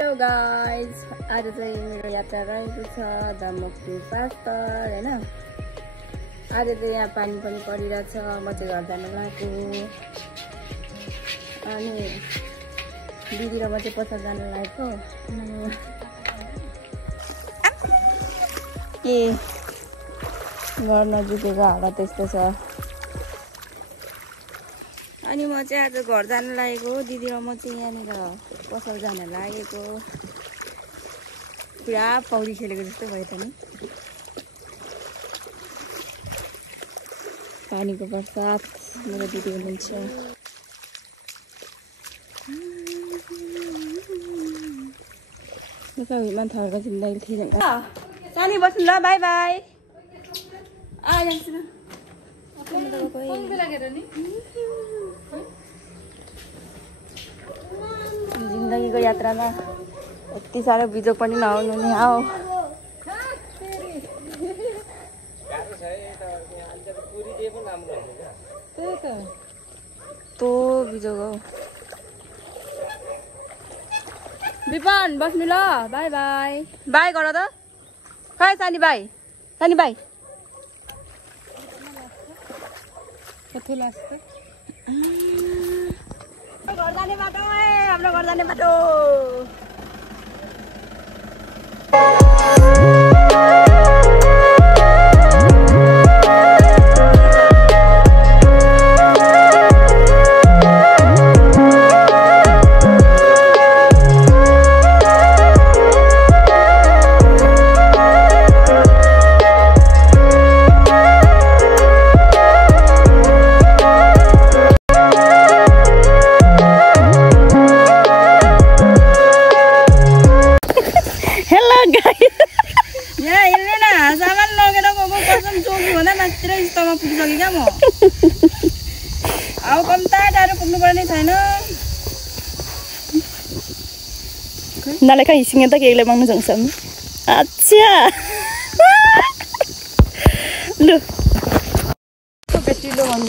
Hello guys, आज चाहिँ मेरो यात्रा रहेको छ दमकटु पास्तर हैन। आज चाहिँ यहाँ पानी पनि परिरहेछ। म चाहिँ घर जान लागेको अनि दिदी र म चाहिँ पछाडि जान लागेको। के घर नजिकैको हालत त्यस्तो छ। अनि म चाहिँ आज घर जान लागेको। दिदी र म चाहिँ यहाँनिर पसल जान लागेको। पुरा पौडी खेलेको जस्तो भयो त नि। पानीको बर्सात मेरो दिदी हुनुहुन्छ। हिमान थरको जिन्दगी थिएन। सानी बस्नु ल, बाई बाई। जिन्दगीको यात्रामा यति साह्रो बिजोग पनि नआउनु नि आओ। तो बिजोग हो। विपन बस्नु ल, बाई बाई। बाई गर त। खै सानी बाई, सानी बाई। कति लाग्छ? घर जाने बाटो, हाम्रो घर जाने बाटो। अब कम्ता टाढो पुग्नु पर्ने छैन। नाले kan isinya tak kayak lemang nujung sam. Acha. Lu. Kok beti lo man.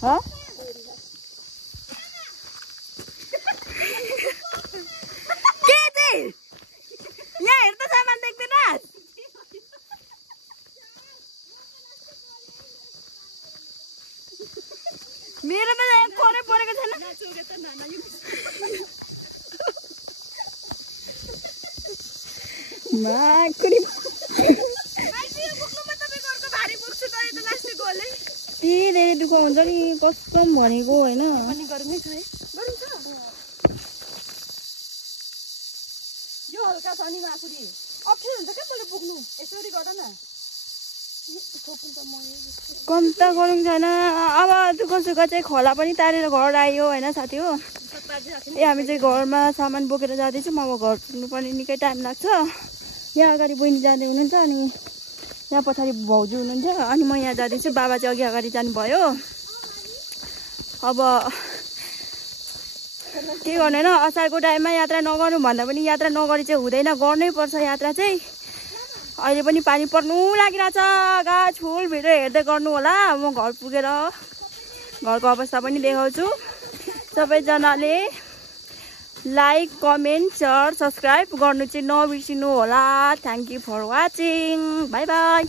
Hah? के चाहिँ? यहाँ हेर त सामान देख्दैनस्? मेरोमा कोरै परेको छैन। माकुरी धेरै दुःख हुन्छ नि। कसम भनेको होइन। यो हल्का छ नि माकुरी अप्ठ्यारो हुन्छ क्या तँले पुग्नु। यसरी गर न। कम त गरौँ छैन। अब दुःख सुख चाहिँ खोला पनि तारेर घर आयो होइन साथी हो। हामी चाहिँ घरमा सामान बोकेर जाँदैछौँ। अब घर पुग्नु पनि निकै टाइम लाग्छ। यहाँ अगाडि बहिनी जाँदै हुनुहुन्छ अनि यहाँ पछाडि भाउजू हुनुहुन्छ अनि म यहाँ जाँदैछु। बाबा चाहिँ अघि अगाडि जानुभयो। अब के गर्नु होइन, असारको टाइममा यात्रा नगर्नु भन्दा पनि यात्रा नगरी चाहिँ हुँदैन। गर्नै पर्छ यात्रा चाहिँ। अहिले पनि पानी पर्नु लागिरहेछ। गाछ फुल भिडियो हेर्दै गर्नु होला। म घर पुगेर घरको अवस्था पनि देखाउँछु। सबैजनाले लाइक कमेन्ट सेयर सब्सक्राइब गर्नु चाहिँ नबिर्सिनु होला। Thank you for watching. Bye by.